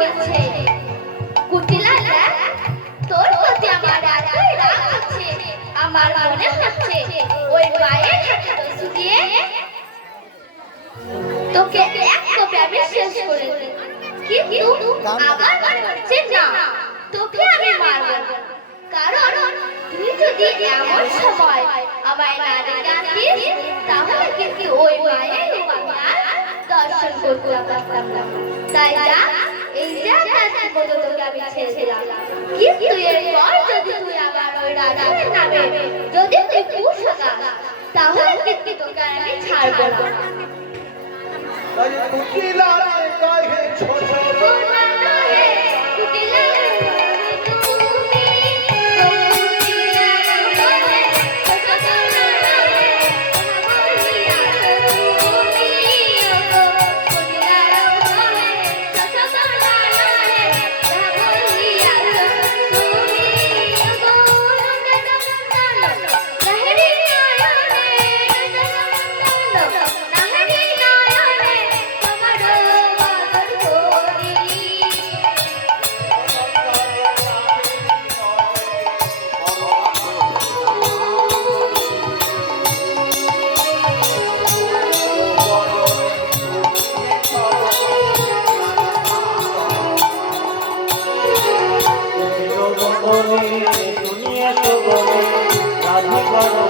বলছে কুটিলা দেখ তোর প্রতি আমার এতই রাগ হচ্ছে আমার মনে হচ্ছে ওই মায়ের হাতে দস্যু দিয়ে তোকে এক কোপে আমি শেষ করে দেব কিন্তু আমার মনে হচ্ছে না তোকে আমি মারব কারণ তুই যদি এমন সময় আমায় না ডাকিস তাহলে কিন্তু ওই মায়ের দর্শন করতে পারতাম না তাই যা এই যা তার বদলে আমি ছেড়ে দিলাম কিন্তু এরপর যদি তুই আবার ওই রাজার নামে যদি তুই কুশাগা তাহলে কিন্তু তোকে আমি ছাড়বো না তাই কুটিলা গায়ে ছোট দুনিয়া তো বলে রাধা করো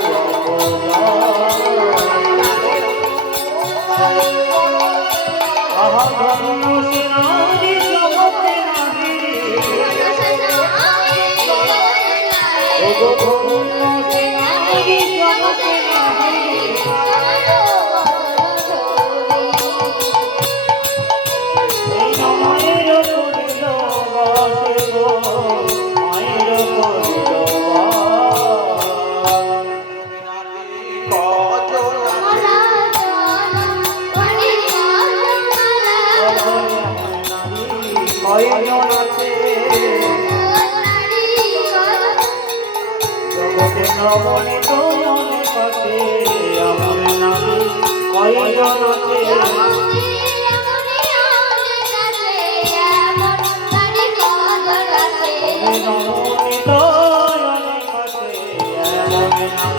আহা ধর্ম সেনারি জগতে নাহি ও গো ধর্ম সেনারি জগতে নাহি এই মায়ের করিল বসে গো জগতে নবনে তো মনে পাতে আমার নামে কয়জন আছে নবনে তো অনেক আছে এমন